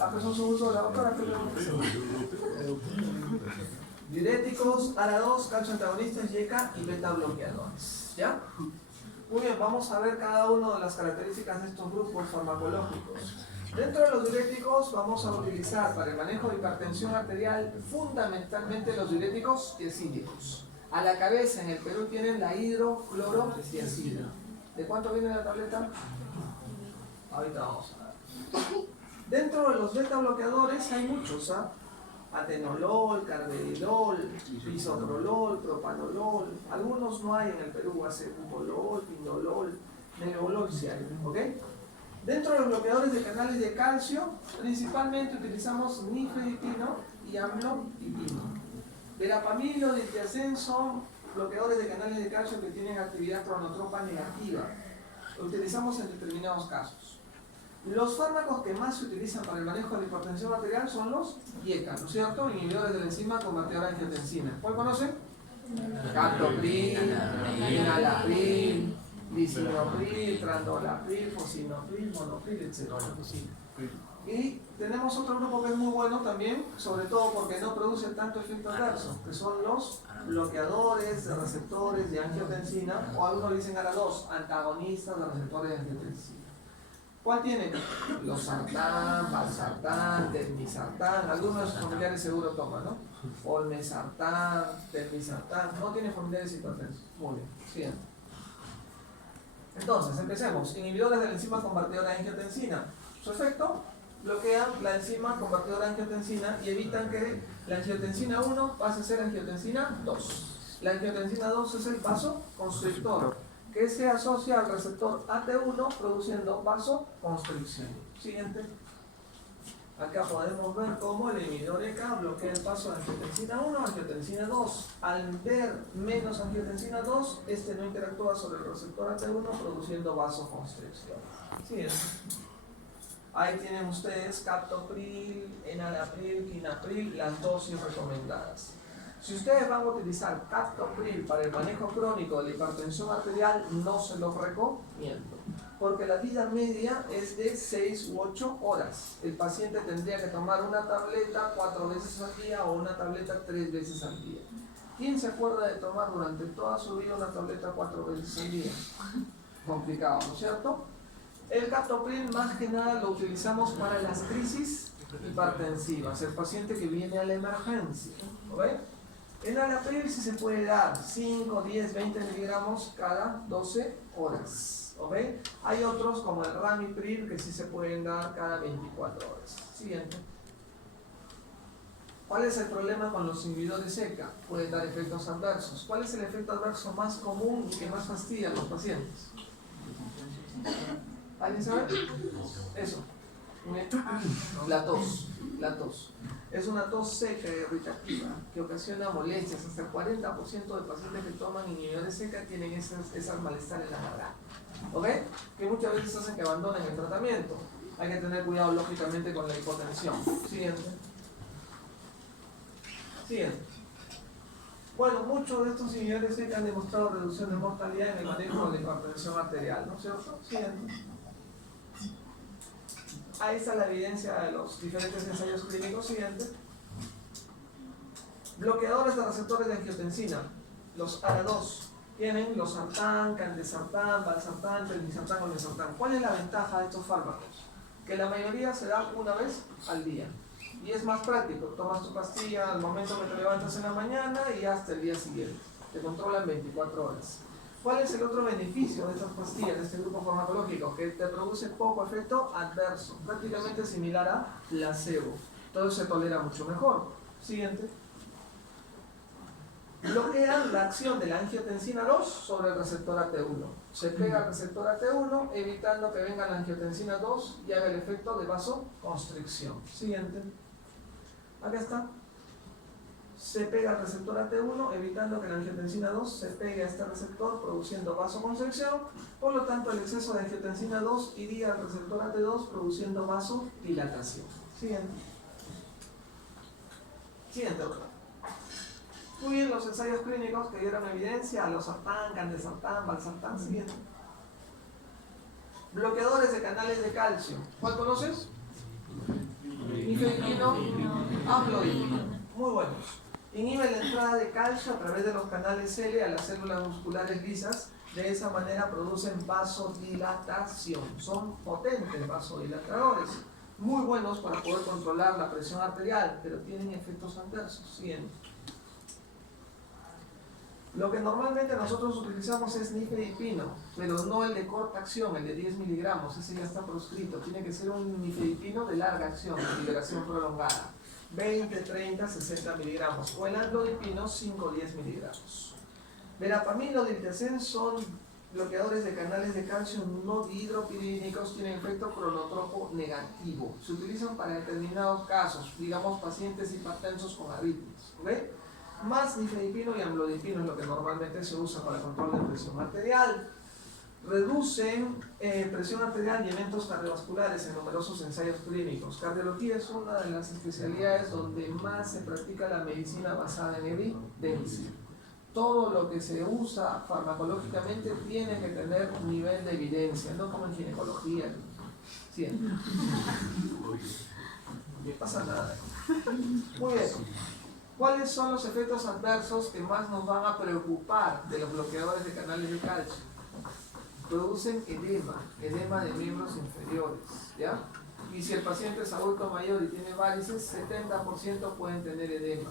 Aprecio su uso de la doctora. Diuréticos, ARA2, calcio antagonistas, YK y beta bloqueadores. ¿Ya? Muy bien, vamos a ver cada una de las características de estos grupos farmacológicos. Dentro de los diuréticos vamos a utilizar para el manejo de hipertensión arterial fundamentalmente los diuréticos tiazídicos. A la cabeza en el Perú tienen la hidroclorotiazida. ¿De cuánto viene la tableta? Ahorita vamos a ver. Dentro de los beta bloqueadores hay muchos, ¿ah? Atenolol, carvedilol, bisoprolol, propanolol. Algunos no hay en el Perú, acetolol, pindolol, neolol si hay, ¿ok? Dentro de los bloqueadores de canales de calcio, principalmente utilizamos nifedipino y amlodipino. Verapamilo y diltiazem son bloqueadores de canales de calcio que tienen actividad cronotropa negativa. Lo utilizamos en determinados casos. Los fármacos que más se utilizan para el manejo de la hipertensión arterial son los YK, ¿no es cierto? Inhibidores de la enzima convertidora de angiotensina. ¿Cuál conocen? Captopril, enalapril, lisinopril, trandolapril, fosinopril, monopril, etc. Y tenemos otro grupo que es muy bueno también, sobre todo porque no produce tanto efecto adverso, que son los bloqueadores de receptores de angiotensina, o algunos dicen ARA2, antagonistas de receptores de angiotensina. ¿Cuál tiene? Losartán, valsartán, telmisartán, algunos de sus familiares seguro toman, ¿no? Olmesartán, telmisartán, no tiene familiares hipertensos. Muy bien, siguiente. Entonces, empecemos. Inhibidores de la enzima convertidora de angiotensina. Su efecto, bloquean la enzima convertidora de angiotensina y evitan que la angiotensina 1 pase a ser angiotensina 2. La angiotensina 2 es el vasoconstrictor, que se asocia al receptor AT1 produciendo vasoconstricción. Siguiente. Acá podemos ver cómo el inhibidor ECA bloquea el paso de angiotensina 1 a angiotensina 2. Al ver menos angiotensina 2, este no interactúa sobre el receptor AT1 produciendo vasoconstricción. Siguiente. Ahí tienen ustedes captopril, enalapril, quinapril, las dosis recomendadas. Si ustedes van a utilizar captopril para el manejo crónico de la hipertensión arterial, no se los recomiendo, porque la vida media es de 6 u 8 horas. El paciente tendría que tomar una tableta 4 veces al día o una tableta 3 veces al día. ¿Quién se acuerda de tomar durante toda su vida una tableta 4 veces al día? Complicado, ¿no es cierto? El captopril más que nada lo utilizamos para las crisis hipertensivas, el paciente que viene a la emergencia. ¿Ok? El enalapril sí se puede dar 5, 10, 20 miligramos cada 12 horas. ¿Ok? Hay otros como el ramipril que sí se pueden dar cada 24 horas. Siguiente. ¿Cuál es el problema con los inhibidores ECA? Pueden dar efectos adversos. ¿Cuál es el efecto adverso más común y que más fastidia a los pacientes? ¿Alguien sabe? Eso. La tos. La tos. Es una tos seca y irritativa que ocasiona molestias. Hasta el 40% de pacientes que toman inhibidores seca tienen esas malestar en la garganta. ¿Ok? Que muchas veces hacen que abandonen el tratamiento. Hay que tener cuidado lógicamente con la hipotensión. Siguiente. Siguiente. Bueno, muchos de estos inhibidores seca han demostrado reducción de mortalidad en el manejo de la hipertensión arterial, ¿no es cierto? Siguiente. Ahí está la evidencia de los diferentes ensayos clínicos. Siguiente. Bloqueadores de receptores de angiotensina, los ARA2, tienen losartán, candesartán, valsartán, telmisartán, olmesartán. ¿Cuál es la ventaja de estos fármacos? Que la mayoría se da una vez al día. Y es más práctico, tomas tu pastilla al momento que te levantas en la mañana y hasta el día siguiente. Te controlan 24 horas. ¿Cuál es el otro beneficio de estas pastillas, de este grupo farmacológico? Que te produce poco efecto adverso, prácticamente similar a placebo. Todo se tolera mucho mejor. Siguiente. Bloquean la acción de la angiotensina 2 sobre el receptor AT1. Se pega al receptor AT1 evitando que venga la angiotensina 2 y haga el efecto de vasoconstricción. Siguiente. Acá está. Se pega al receptor AT1 evitando que la angiotensina 2 se pegue a este receptor produciendo vasoconstricción. Por lo tanto, el exceso de angiotensina 2 iría al receptor AT2 produciendo vasodilatación. Siguiente. Siguiente otra. Muy bien, los ensayos clínicos que dieron evidencia a losartán, candesartán, valsartán. Siguiente. Bloqueadores de canales de calcio. ¿Cuál conoces? nifedipino, amlodipino. Muy buenos. Inhibe la entrada de calcio a través de los canales L a las células musculares lisas. De esa manera producen vasodilatación. Son potentes vasodilatadores. Muy buenos para poder controlar la presión arterial, pero tienen efectos adversos. Siguiente. Lo que normalmente nosotros utilizamos es nifedipino, pero no el de corta acción, el de 10 miligramos. Ese ya está proscrito. Tiene que ser un nifedipino de larga acción, de liberación prolongada. 20, 30, 60 miligramos. O el amlodipino, 5 o 10 miligramos. Verapamil o diltiazem son bloqueadores de canales de calcio no dihidropiridínicos, tienen efecto cronotropo negativo. Se utilizan para determinados casos, digamos pacientes hipertensos con arritmias. ¿Okay? Más nifedipino y amlodipino es lo que normalmente se usa para el control de presión arterial. Reducen presión arterial y eventos cardiovasculares en numerosos ensayos clínicos. Cardiología es una de las especialidades donde más se practica la medicina basada en evidencia. Todo lo que se usa farmacológicamente tiene que tener un nivel de evidencia, no como en ginecología. Siempre. No pasa nada. Muy bien. ¿Cuáles son los efectos adversos que más nos van a preocupar de los bloqueadores de canales de calcio? Producen edema de miembros inferiores, ¿ya? Y si el paciente es adulto mayor y tiene varices, 70% pueden tener edema.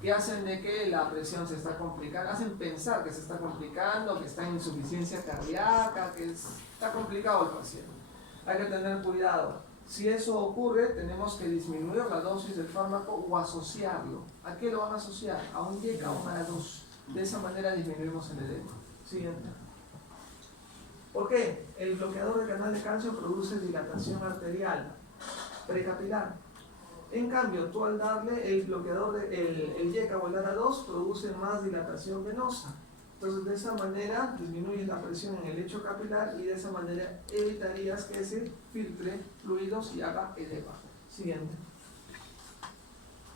Que hacen de que la presión se está complicando, hacen pensar que se está complicando, que está en insuficiencia cardíaca, que está complicado el paciente. Hay que tener cuidado. Si eso ocurre, tenemos que disminuir la dosis del fármaco o asociarlo. ¿A qué lo van a asociar? A un IECA o a una 2. De esa manera disminuimos el edema. Siguiente. ¿Por qué? El bloqueador de canal de calcio produce dilatación arterial precapilar. En cambio, tú al darle el bloqueador, el IECA o el ARA2 produce más dilatación venosa. Entonces, de esa manera disminuyes la presión en el lecho capilar y de esa manera evitarías que se filtre fluidos y haga edema. Siguiente.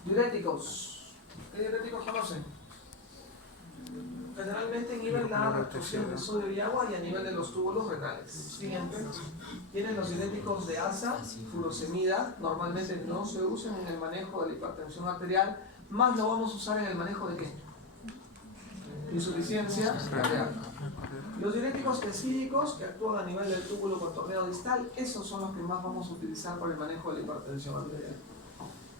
Diuréticos. ¿Qué diuréticos conocen? Generalmente inhiben la retención de sodio y agua y a nivel de los túbulos renales. Siguiente. Tienen los diuréticos de asa, furosemida. Normalmente no se usan en el manejo de la hipertensión arterial. Más lo vamos a usar en el manejo de ¿qué? Insuficiencia cardíaca. Los diuréticos tesídicos que actúan a nivel del túbulo contorneo distal, esos son los que más vamos a utilizar para el manejo de la hipertensión arterial.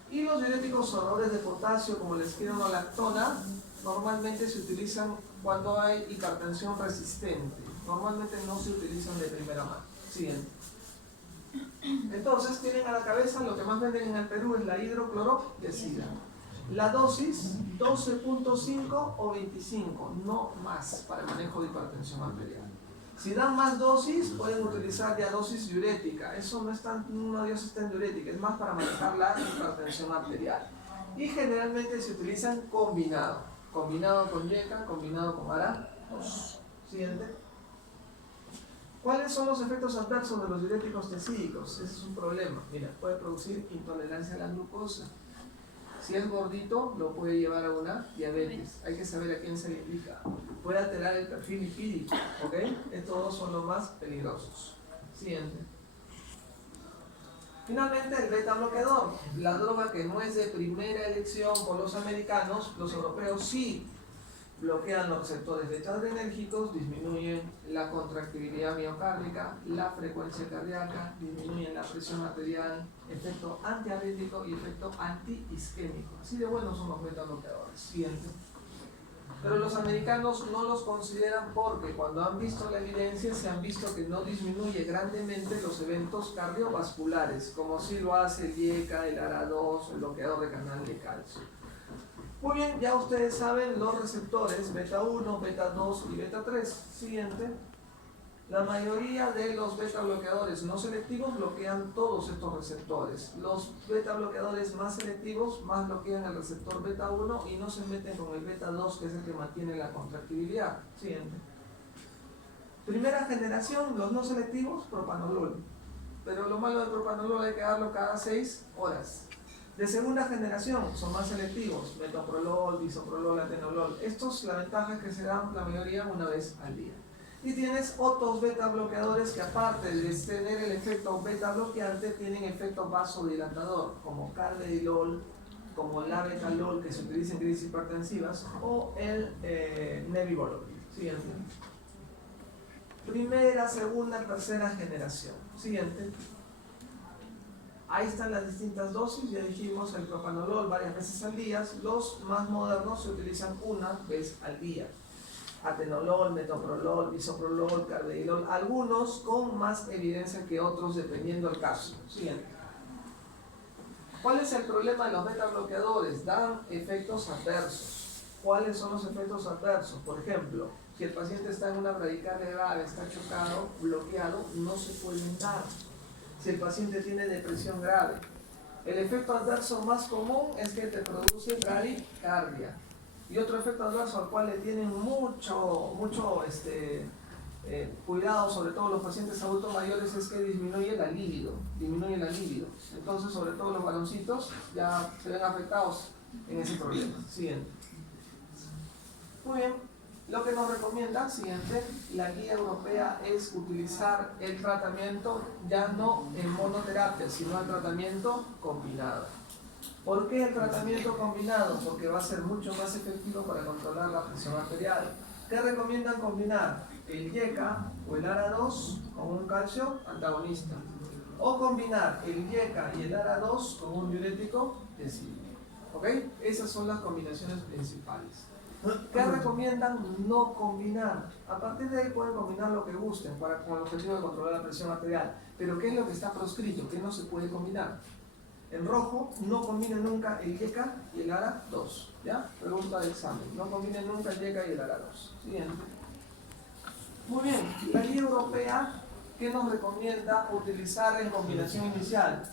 Y los diuréticos ahorradores de potasio como la espironolactona normalmente se utilizan cuando hay hipertensión resistente. Normalmente no se utilizan de primera mano. Siguiente. Entonces tienen a la cabeza lo que más venden en el Perú es la hidroclorotiazida. La dosis 12.5 o 25, no más para el manejo de hipertensión arterial. Si dan más dosis, pueden utilizar ya dosis diurética. Eso no es una dosis tan diurética, es más para manejar la hipertensión arterial. Y generalmente se utilizan combinado con IECA, combinado con ARA2. Siguiente. ¿Cuáles son los efectos adversos de los diuréticos tesídicos? Ese es un problema. Mira, puede producir intolerancia a la glucosa. Si es gordito, lo puede llevar a una diabetes. Hay que saber a quién se le implica. Puede alterar el perfil lipídico, ¿ok? Estos dos son los más peligrosos. Siguiente. Finalmente, el beta bloqueador. La droga que no es de primera elección por los americanos, los europeos sí bloquean los receptores beta-adrenérgicos, disminuyen la contractibilidad miocárdica, la frecuencia cardíaca, disminuyen la presión arterial, efecto antiarrítmico y efecto antiisquémico. Así de buenos son los beta-bloqueadores. Siguiente. Pero los americanos no los consideran porque cuando han visto la evidencia se han visto que no disminuye grandemente los eventos cardiovasculares, como si lo hace el IECA, el ARA2, el bloqueador de canal de calcio. Muy bien, ya ustedes saben los receptores beta 1, beta 2 y beta 3. Siguiente. La mayoría de los beta bloqueadores no selectivos bloquean todos estos receptores. Los beta bloqueadores más selectivos más bloquean el receptor beta 1 y no se meten con el beta 2, que es el que mantiene la contractibilidad. Siguiente. Primera generación, los no selectivos, propanolol. Pero lo malo del propanolol hay que darlo cada 6 horas. De segunda generación son más selectivos, metoprolol, bisoprolol, atenolol. Estos, la ventaja es que se dan la mayoría una vez al día. Y tienes otros beta bloqueadores que, aparte de tener el efecto beta bloqueante, tienen efecto vasodilatador, como carvedilol, como la betalol, que se utiliza en crisis hipertensivas, o el nebivolol. Siguiente. Primera, segunda, tercera generación. Siguiente. Ahí están las distintas dosis. Ya dijimos el propanolol varias veces al día. Los más modernos se utilizan una vez al día. Atenolol, metoprolol, bisoprolol, carvedilol, algunos con más evidencia que otros dependiendo del caso. Siguiente. ¿Cuál es el problema de los beta bloqueadores? Dan efectos adversos. ¿Cuáles son los efectos adversos? Por ejemplo, si el paciente está en una bradicardia grave, está chocado, bloqueado, no se pueden dar. Si el paciente tiene depresión grave, el efecto adverso más común es que te produce bradicardia. Y otro efecto adverso al cual le tienen mucho cuidado, sobre todo los pacientes adultos mayores, es que disminuye la libido. Entonces, sobre todo los varoncitos ya se ven afectados en ese problema. Siguiente. Muy bien. Lo que nos recomienda, siguiente, la guía europea es utilizar el tratamiento ya no en monoterapia, sino el tratamiento combinado. ¿Por qué el tratamiento combinado? Porque va a ser mucho más efectivo para controlar la presión arterial. ¿Qué recomiendan combinar? El YECA o el ARA2 con un calcio antagonista. O combinar el YECA y el ARA2 con un diurético decidido. ¿Ok? Esas son las combinaciones principales. ¿Qué recomiendan no combinar? A partir de ahí pueden combinar lo que gusten con el objetivo de controlar la presión arterial. Pero ¿qué es lo que está proscrito? ¿Qué no se puede combinar? En rojo, no combinen nunca el YECA y el ARA2. ¿Ya? Pregunta de examen. No combinen nunca el YECA y el ARA2. Siguiente. Muy bien. La guía europea, ¿qué nos recomienda utilizar en combinación inicial?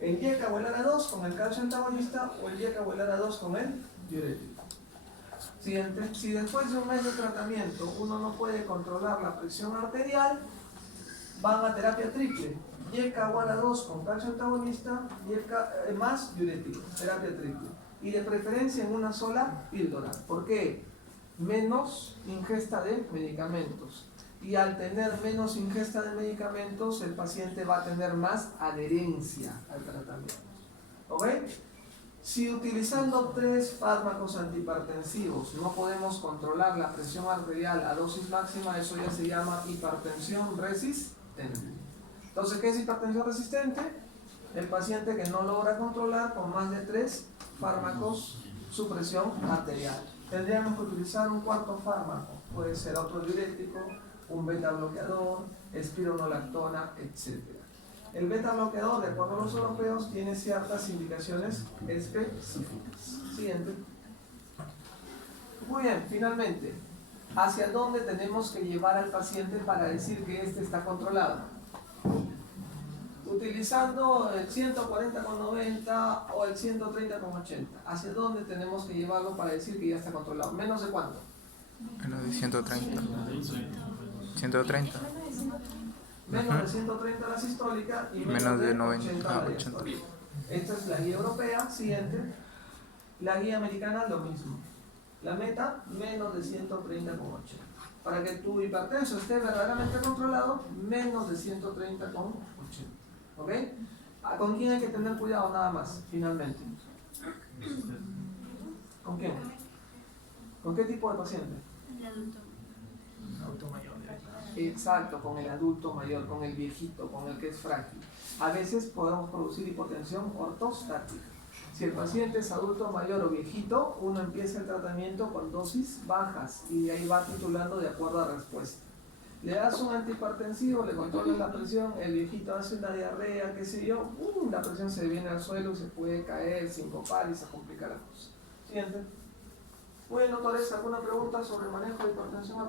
El YECA o el ARA2 con el calcio antagonista o el YECA o el ARA2 con el diurético. Siguiente. Si después de un mes de tratamiento uno no puede controlar la presión arterial, van a terapia triple. YECA o ARA2 con calcio antagonista, YECA más diurético, terapia triple. Y de preferencia en una sola píldora. ¿Por qué? Menos ingesta de medicamentos. Y al tener menos ingesta de medicamentos, el paciente va a tener más adherencia al tratamiento. ¿Ok? Si utilizando 3 fármacos antihipertensivos no podemos controlar la presión arterial a dosis máxima, eso ya se llama hipertensión resistente. Entonces, ¿qué es hipertensión resistente? El paciente que no logra controlar con más de 3 fármacos su presión arterial. Tendríamos que utilizar un cuarto fármaco, puede ser otro diurético, un beta bloqueador, espironolactona, etc. El beta bloqueador, de acuerdo a los europeos, tiene ciertas indicaciones específicas. Siguiente. Muy bien, finalmente, ¿hacia dónde tenemos que llevar al paciente para decir que este está controlado? Utilizando el 140,90 o el 130,80. ¿Hacia dónde tenemos que llevarlo para decir que ya está controlado? ¿Menos de cuánto? Menos de 130. 130. Menos de 130 la sistólica y menos de 80 la diastólica. Esta es la guía europea. Siguiente. La guía americana, lo mismo. La meta, menos de 130,80. Para que tu hipertenso esté verdaderamente controlado, menos de 130,80. ¿Ok? ¿Con quién hay que tener cuidado nada más, finalmente? ¿Con quién? ¿Con qué tipo de paciente? El adulto. Adulto mayor. Exacto, con el adulto mayor, con el viejito, con el que es frágil. A veces podemos producir hipotensión ortostática. Si el paciente es adulto mayor o viejito, uno empieza el tratamiento con dosis bajas y de ahí va titulando de acuerdo a respuesta. Le das un antihipertensivo, le controlas la presión, el viejito hace una diarrea, qué sé yo, la presión se viene al suelo, se puede caer, sincopar y se complica la cosa. Siguiente. Muy bien, doctores, ¿alguna pregunta sobre el manejo de hipertensión arterial?